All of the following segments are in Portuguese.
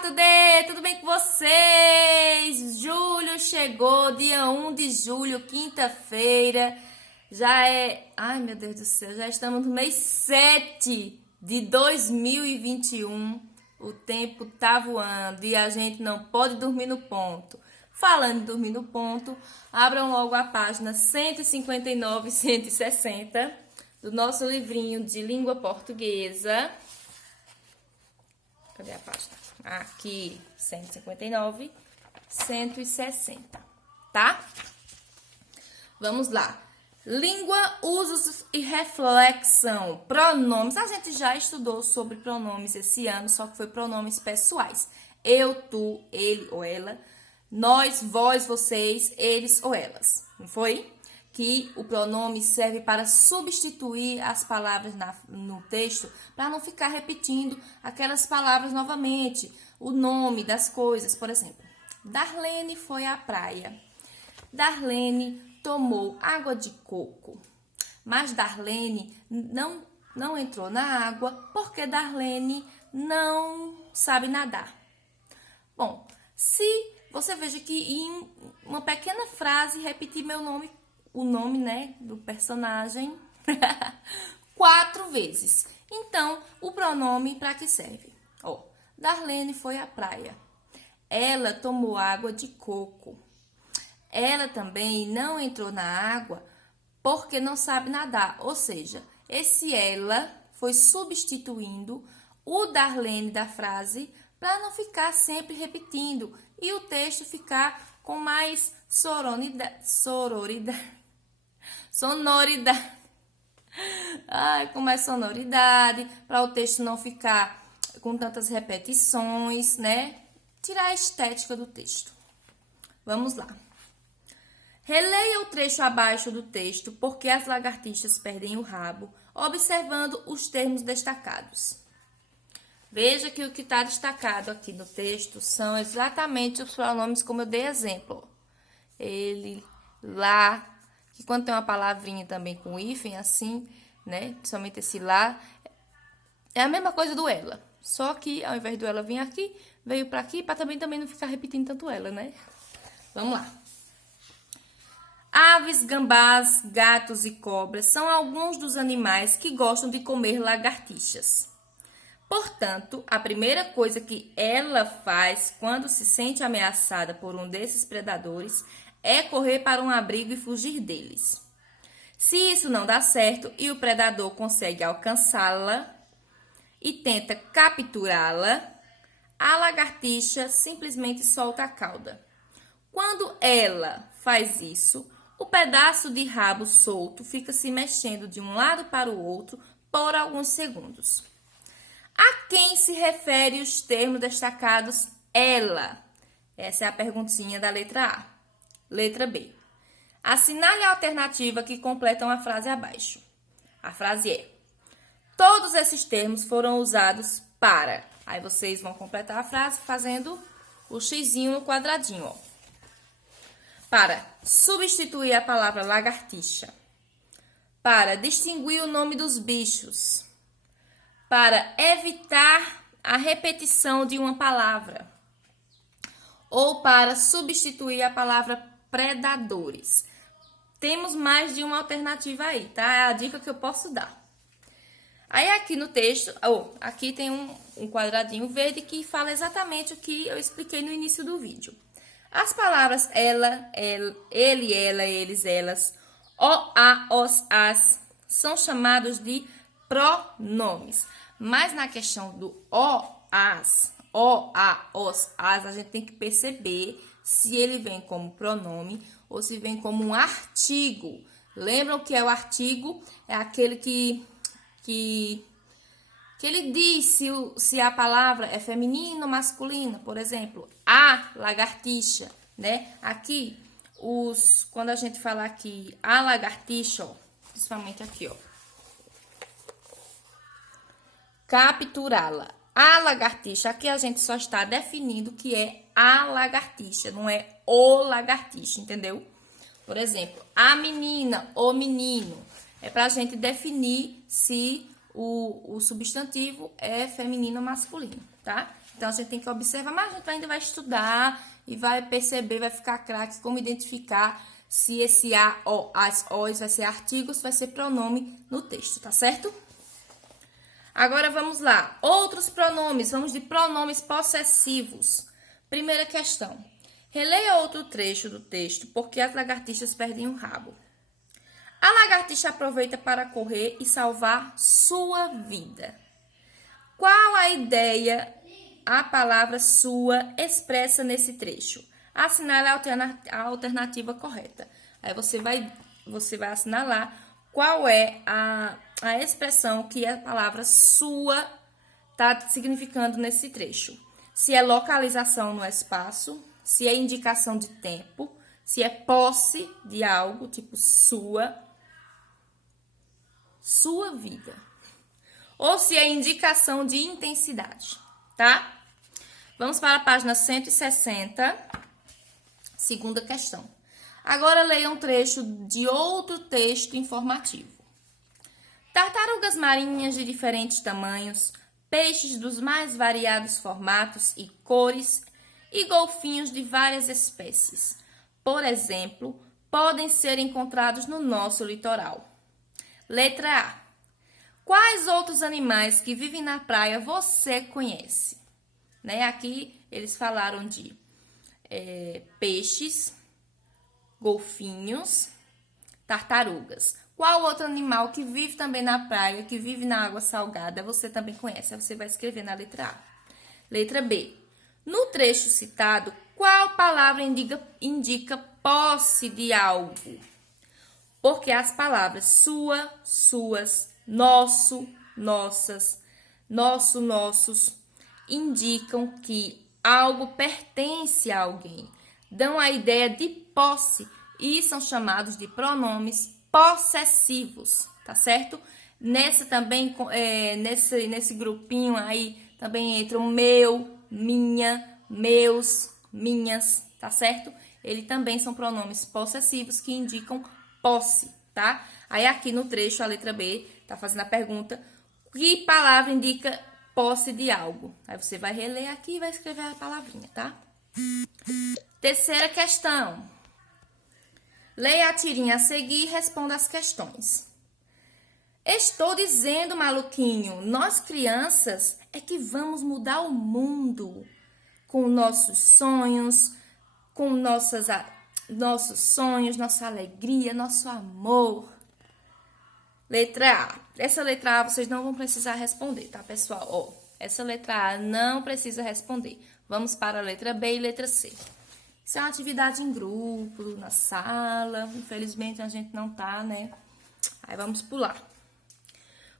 quarto D, tudo bem com vocês? Julho chegou, dia 1 de julho, quinta-feira. Já é... Ai, meu Deus do céu, já estamos no mês 7 de 2021. O tempo tá voando e a gente não pode dormir no ponto. Falando em dormir no ponto, abram logo a página 159 e 160 do nosso livrinho de língua portuguesa. Cadê a página? Aqui, 159, 160, tá? Vamos lá. Língua, usos e reflexão. Pronomes. A gente já estudou sobre pronomes esse ano, só que foi pronomes pessoais. Eu, tu, ele ou ela. Nós, vós, vocês, eles ou elas. Não foi? Que o pronome serve para substituir as palavras no texto, para não ficar repetindo aquelas palavras novamente. O nome das coisas, por exemplo. Darlene foi à praia. Darlene tomou água de coco. Mas Darlene não entrou na água porque Darlene não sabe nadar. Bom, se você veja que em uma pequena frase repetir meu nome, o nome, né, do personagem 4 vezes. Então, o pronome para que serve? Ó, Darlene foi à praia. Ela tomou água de coco. Ela também não entrou na água porque não sabe nadar. Ou seja, esse ela foi substituindo o Darlene da frase para não ficar sempre repetindo e o texto ficar com mais sonoridade. Ai, com mais sonoridade, para o texto não ficar com tantas repetições, né? Tirar a estética do texto. Vamos lá. Releia o trecho abaixo do texto, porque as lagartixas perdem o rabo, observando os termos destacados. Veja que o que está destacado aqui no texto são exatamente os pronomes como eu dei exemplo. Ele, lá, que quando tem uma palavrinha também com hífen, assim, né? Somente esse lá, é a mesma coisa do ela. Só que ao invés do ela vir aqui, veio para aqui, para também não ficar repetindo tanto ela, né? Vamos lá. Aves, gambás, gatos e cobras são alguns dos animais que gostam de comer lagartixas. Portanto, a primeira coisa que ela faz quando se sente ameaçada por um desses predadores é correr para um abrigo e fugir deles. Se isso não dá certo e o predador consegue alcançá-la e tenta capturá-la, a lagartixa simplesmente solta a cauda. Quando ela faz isso, o pedaço de rabo solto fica se mexendo de um lado para o outro por alguns segundos. A quem se refere os termos destacados ela? Essa é a perguntinha da letra A. Letra B. Assinale a alternativa que completam a frase abaixo. A frase é: todos esses termos foram usados para... Aí vocês vão completar a frase fazendo o xizinho no quadradinho, ó. Para substituir a palavra lagartixa. Para distinguir o nome dos bichos. Para evitar a repetição de uma palavra. Ou para substituir a palavra predadores. Temos mais de uma alternativa aí, tá? É a dica que eu posso dar. Aí aqui no texto, aqui tem um quadradinho verde que fala exatamente o que eu expliquei no início do vídeo. As palavras ela, ele, ela, eles, elas, o, a, os, as, são chamados de pronomes. Mas na questão do o, as, o, a, os, as, a gente tem que perceber se ele vem como pronome ou se vem como um artigo. Lembram que é o artigo? É aquele que ele diz se a palavra é feminina ou masculina. Por exemplo, a lagartixa, né? Aqui, quando a gente fala aqui a lagartixa, ó, principalmente aqui, ó. Capturá-la. A lagartixa, aqui a gente só está definindo que é a lagartixa, não é o lagartixa, entendeu? Por exemplo, a menina, o menino. É para a gente definir se o substantivo é feminino ou masculino, tá? Então, a gente tem que observar, mas a gente ainda vai estudar e vai perceber, vai ficar craque como identificar se esse a, o, as, os vai ser artigos, vai ser pronome no texto, tá certo? Agora, vamos lá. Outros pronomes, vamos de pronomes possessivos. Primeira questão. Releia outro trecho do texto, porque as lagartixas perdem o rabo. A lagartixa aproveita para correr e salvar sua vida. Qual a ideia, a palavra sua expressa nesse trecho? Assinale a alternativa correta. Aí você vai assinalar qual é a expressão que a palavra sua está significando nesse trecho. Se é localização no espaço, se é indicação de tempo, se é posse de algo, tipo sua vida. Ou se é indicação de intensidade, tá? Vamos para a página 160, segunda questão. Agora leia um trecho de outro texto informativo. Tartarugas marinhas de diferentes tamanhos, peixes dos mais variados formatos e cores e golfinhos de várias espécies, por exemplo, podem ser encontrados no nosso litoral. Letra A. Quais outros animais que vivem na praia você conhece? Né? Aqui eles falaram de peixes, golfinhos, tartarugas. Qual outro animal que vive também na praia, que vive na água salgada, você também conhece? Aí você vai escrever na letra A. Letra B. No trecho citado, qual palavra indica posse de algo? Porque as palavras sua, suas, nosso, nossas, nosso, nossos indicam que algo pertence a alguém. Dão a ideia de posse e são chamados de pronomes possessivos, tá certo? Nessa também, nesse grupinho aí, também entra o meu, minha, meus, minhas, tá certo? Eles também são pronomes possessivos que indicam posse, tá? Aí aqui no trecho, a letra B, tá fazendo a pergunta, que palavra indica posse de algo? Aí você vai reler aqui e vai escrever a palavrinha, tá? Terceira questão. Leia a tirinha a seguir e responda as questões. Estou dizendo, maluquinho, nós crianças é que vamos mudar o mundo com nossos sonhos, com nossos sonhos, nossa alegria, nosso amor. Letra A. Essa letra A vocês não vão precisar responder, tá, pessoal? Ó, essa letra A não precisa responder. Vamos para a letra B e letra C. Isso é uma atividade em grupo, na sala. Infelizmente, a gente não tá, né? Aí vamos pular.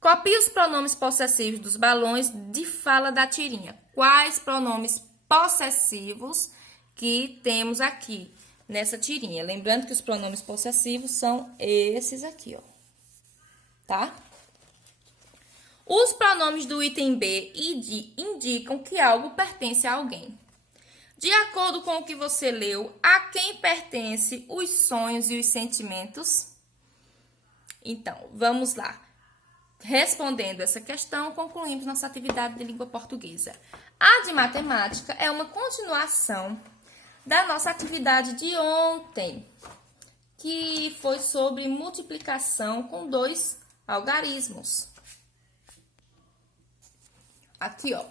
Copie os pronomes possessivos dos balões de fala da tirinha. Quais pronomes possessivos que temos aqui nessa tirinha? Lembrando que os pronomes possessivos são esses aqui, ó. Tá? Os pronomes do item B e D indicam que algo pertence a alguém. De acordo com o que você leu, a quem pertence os sonhos e os sentimentos? Então, vamos lá. Respondendo essa questão, concluímos nossa atividade de língua portuguesa. A de matemática é uma continuação da nossa atividade de ontem, que foi sobre multiplicação com 2 algarismos. Aqui, ó.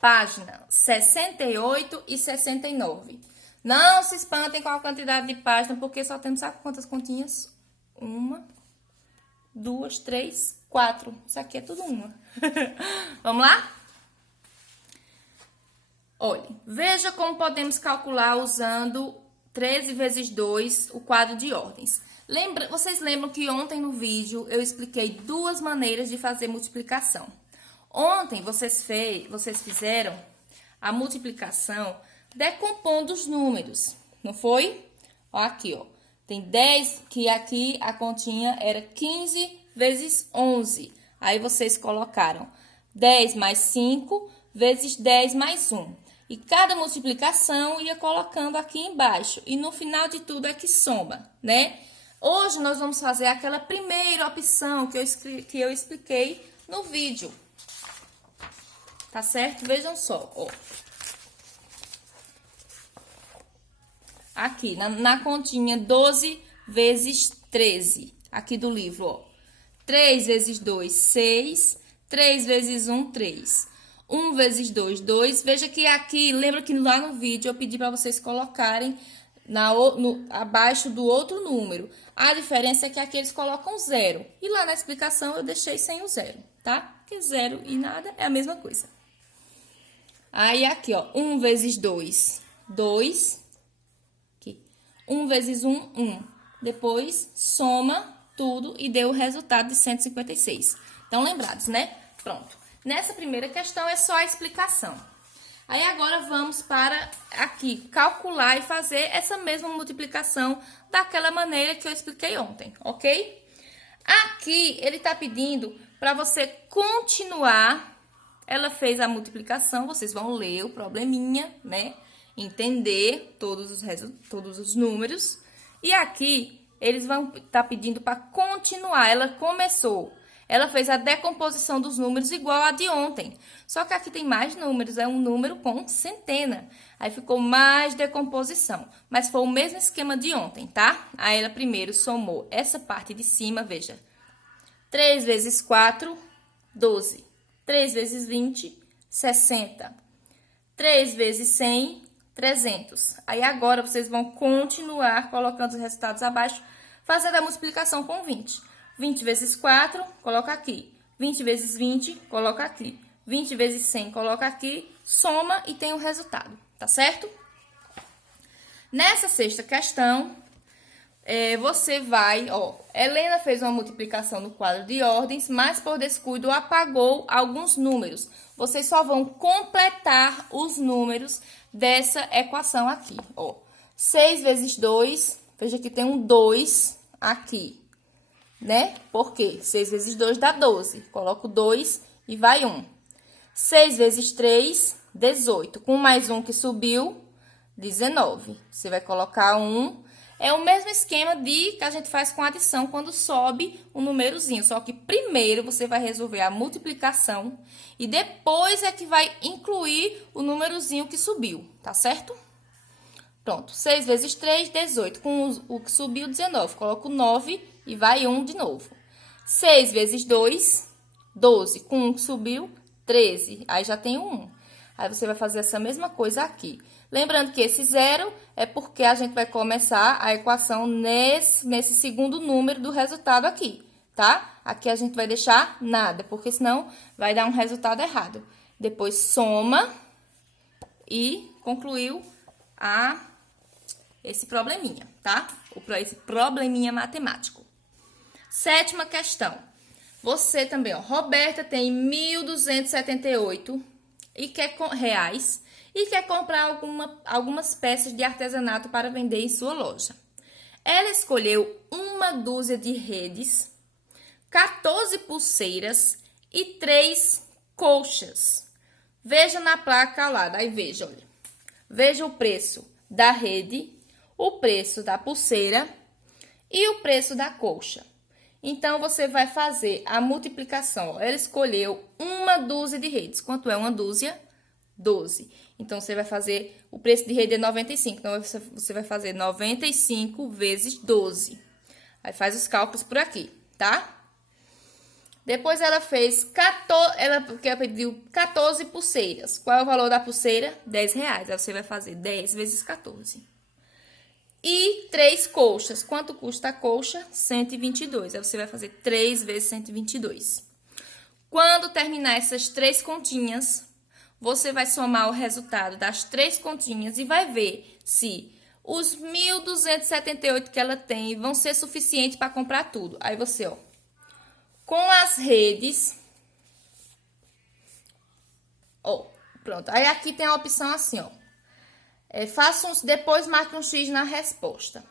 Página 68 e 69. Não se espantem com a quantidade de páginas, porque só temos, sabe quantas continhas? 1, 2, 3, 4. Isso aqui é tudo uma. Vamos lá? Olha, veja como podemos calcular usando 13 vezes 2, o quadro de ordens. Vocês lembram que ontem no vídeo eu expliquei 2 maneiras de fazer multiplicação. Ontem vocês fizeram a multiplicação decompondo os números, não foi? Ó, aqui, ó. Tem 10, que aqui a continha era 15 vezes 11. Aí vocês colocaram 10 mais 5 vezes 10 mais 1. E cada multiplicação ia colocando aqui embaixo. E no final de tudo é que soma, né? Hoje nós vamos fazer aquela primeira opção que eu expliquei no vídeo. Tá certo? Vejam só, ó. Aqui, na continha 12 vezes 13, aqui do livro, ó. 3 vezes 2, 6. 3 vezes 1, 3. 1 vezes 2, 2. Veja que aqui, lembra que lá no vídeo eu pedi para vocês colocarem abaixo do outro número. A diferença é que aqui eles colocam 0. E lá na explicação eu deixei sem o 0, tá? Porque 0 e nada é a mesma coisa. Aí aqui, ó, 1 vezes 2, 2. 1 vezes 1, 1. Depois, soma tudo e deu o resultado de 156. Então, lembrados, né? Pronto. Nessa primeira questão é só a explicação. Aí, agora, vamos para aqui, calcular e fazer essa mesma multiplicação daquela maneira que eu expliquei ontem, ok? Aqui, ele está pedindo para você continuar. Ela fez a multiplicação, vocês vão ler o probleminha, né? Entender todos os números. E aqui, eles vão estar pedindo para continuar. Ela começou. Ela fez a decomposição dos números igual a de ontem. Só que aqui tem mais números. É um número com centena. Aí ficou mais decomposição. Mas foi o mesmo esquema de ontem, tá? Aí ela primeiro somou essa parte de cima, veja. 3 vezes 4, 12. 3 vezes 20, 60. 3 vezes 100, 300. Aí agora vocês vão continuar colocando os resultados abaixo, fazendo a multiplicação com 20. 20 vezes 4, coloca aqui. 20 vezes 20, coloca aqui. 20 vezes 100, coloca aqui. Soma e tem o resultado, tá certo? Nessa sexta questão, você vai, ó, Helena fez uma multiplicação no quadro de ordens, mas por descuido apagou alguns números. Vocês só vão completar os números dessa equação aqui, ó. 6 vezes 2, veja que tem um 2 aqui, né? Por quê? 6 vezes 2 dá 12. Coloco 2 e vai 1. 6 vezes 3, 18. Com mais um que subiu, 19. Você vai colocar 1. É o mesmo esquema que a gente faz com adição quando sobe um númerozinho. Só que primeiro você vai resolver a multiplicação e depois é que vai incluir o númerozinho que subiu, tá certo? Pronto, 6 vezes 3, 18. Com o que subiu, 19. Coloco 9 e vai 1 de novo. 6 vezes 2, 12. Com o que subiu, 13. Aí já tem 1. Aí você vai fazer essa mesma coisa aqui. Lembrando que esse 0 é porque a gente vai começar a equação nesse segundo número do resultado aqui, tá? Aqui a gente vai deixar nada, porque senão vai dar um resultado errado. Depois soma e concluiu esse probleminha, tá? Esse probleminha matemático. Sétima questão. Você também, ó, Roberta tem 1.278 reais e quer comprar algumas peças de artesanato para vender em sua loja. Ela escolheu uma dúzia de redes, 14 pulseiras e 3 colchas. Veja na placa lá, daí veja, olha. Veja o preço da rede, o preço da pulseira e o preço da colcha. Então, você vai fazer a multiplicação. Ela escolheu uma dúzia de redes. Quanto é uma dúzia? 12. Então, você vai fazer, o preço de rede é 95. Então, você vai fazer 95 vezes 12. Aí, faz os cálculos por aqui, tá? Depois, ela fez 14, ela pediu 14 pulseiras. Qual é o valor da pulseira? R$10. Aí, você vai fazer 10 vezes 14. E 3 colchas. Quanto custa a colcha? 122. Aí, você vai fazer 3 vezes 122. Quando terminar essas 3 continhas, você vai somar o resultado das 3 continhas e vai ver se os 1.278 que ela tem vão ser suficientes para comprar tudo. Aí você, ó, com as redes, ó, pronto. Aí aqui tem a opção assim, ó. Depois marque um X na resposta.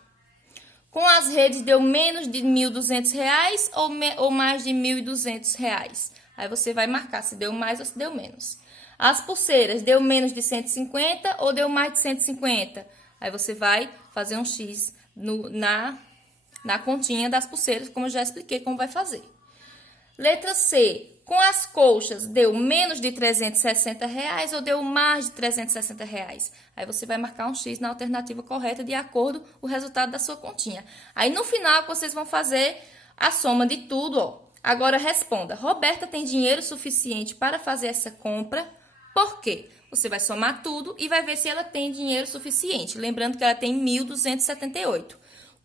Com as redes deu menos de R$1.200 ou mais de R$1.200. Aí você vai marcar se deu mais ou se deu menos. As pulseiras, deu menos de 150 ou deu mais de 150? Aí você vai fazer um X na continha das pulseiras, como eu já expliquei como vai fazer. Letra C, com as colchas deu menos de R$ 360 ou deu mais de R$ 360? Aí você vai marcar um X na alternativa correta de acordo com o resultado da sua continha. Aí no final vocês vão fazer a soma de tudo, ó. Agora responda, Roberta tem dinheiro suficiente para fazer essa compra? Por quê? Você vai somar tudo e vai ver se ela tem dinheiro suficiente. Lembrando que ela tem 1.278.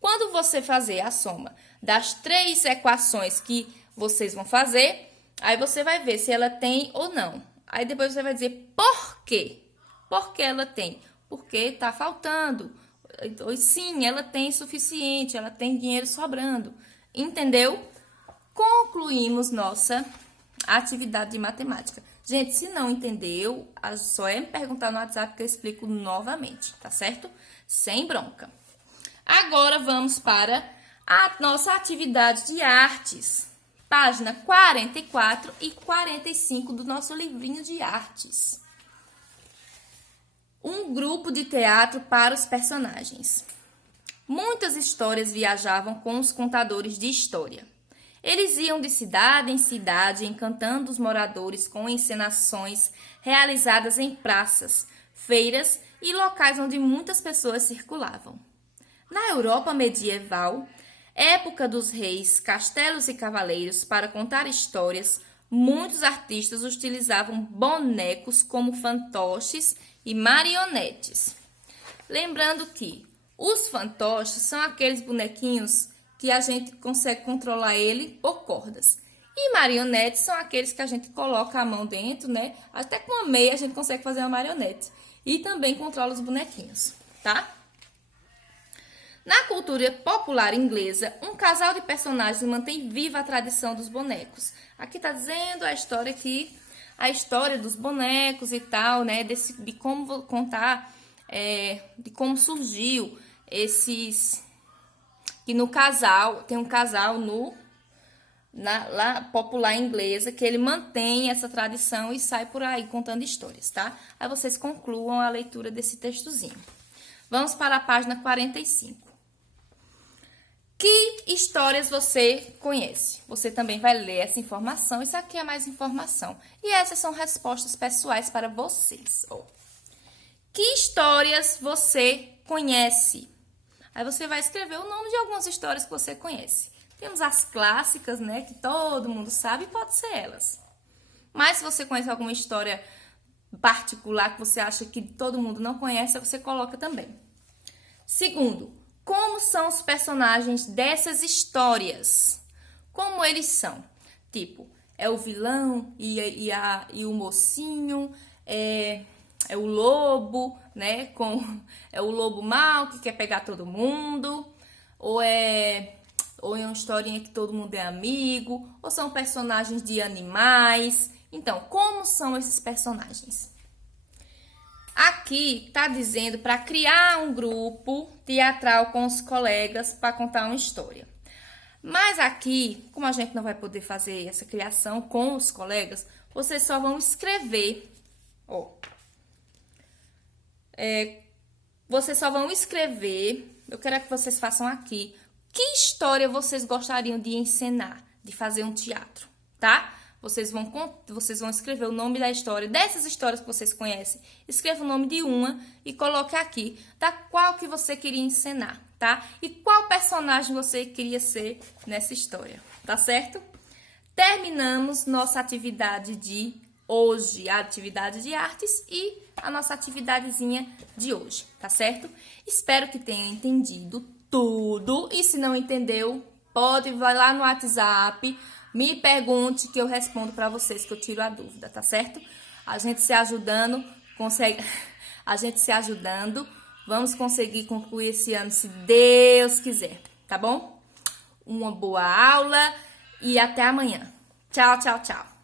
Quando você fazer a soma das 3 equações que vocês vão fazer, aí você vai ver se ela tem ou não. Aí depois você vai dizer por quê? Por que ela tem? Porque está faltando. Sim, ela tem suficiente, ela tem dinheiro sobrando. Entendeu? Concluímos nossa atividade de matemática. Gente, se não entendeu, só é me perguntar no WhatsApp que eu explico novamente, tá certo? Sem bronca. Agora vamos para a nossa atividade de artes. Página 44 e 45 do nosso livrinho de artes. Um grupo de teatro para os personagens. Muitas histórias viajavam com os contadores de história. Eles iam de cidade em cidade, encantando os moradores com encenações realizadas em praças, feiras e locais onde muitas pessoas circulavam. Na Europa medieval, época dos reis, castelos e cavaleiros, para contar histórias, muitos artistas utilizavam bonecos como fantoches e marionetes. Lembrando que os fantoches são aqueles bonequinhos que a gente consegue controlar ele por cordas. E marionetes são aqueles que a gente coloca a mão dentro, né? Até com uma meia a gente consegue fazer uma marionete. E também controla os bonequinhos, tá? Na cultura popular inglesa, um casal de personagens mantém viva a tradição dos bonecos. Aqui tá dizendo a história dos bonecos e tal, né? De como contar, de como surgiu esses... Que no casal, tem um casal lá popular inglesa que ele mantém essa tradição e sai por aí contando histórias, tá? Aí vocês concluam a leitura desse textozinho. Vamos para a página 45. Que histórias você conhece? Você também vai ler essa informação. Isso aqui é mais informação. E essas são respostas pessoais para vocês. Que histórias você conhece? Aí você vai escrever o nome de algumas histórias que você conhece. Temos as clássicas, né? Que todo mundo sabe, pode ser elas. Mas se você conhece alguma história particular que você acha que todo mundo não conhece, você coloca também. Segundo, como são os personagens dessas histórias? Como eles são? Tipo, é o vilão e o mocinho, é o lobo, né? É o lobo mau que quer pegar todo mundo, ou é uma historinha que todo mundo é amigo, ou são personagens de animais. Então, como são esses personagens? Aqui tá dizendo para criar um grupo teatral com os colegas para contar uma história. Mas aqui, como a gente não vai poder fazer essa criação com os colegas, vocês só vão escrever, vocês só vão escrever, eu quero que vocês façam aqui, que história vocês gostariam de encenar, de fazer um teatro, tá? Vocês vão escrever o nome da história, dessas histórias que vocês conhecem. Escreva o nome de uma e coloque aqui, da qual que você queria encenar, tá? E qual personagem você queria ser nessa história, tá certo? Terminamos nossa atividade de hoje, a atividade de artes e a nossa atividadezinha de hoje, tá certo? Espero que tenham entendido tudo e se não entendeu, vai lá no WhatsApp, me pergunte que eu respondo para vocês, que eu tiro a dúvida, tá certo? A gente se ajudando, vamos conseguir concluir esse ano, se Deus quiser, tá bom? Uma boa aula e até amanhã. Tchau, tchau, tchau.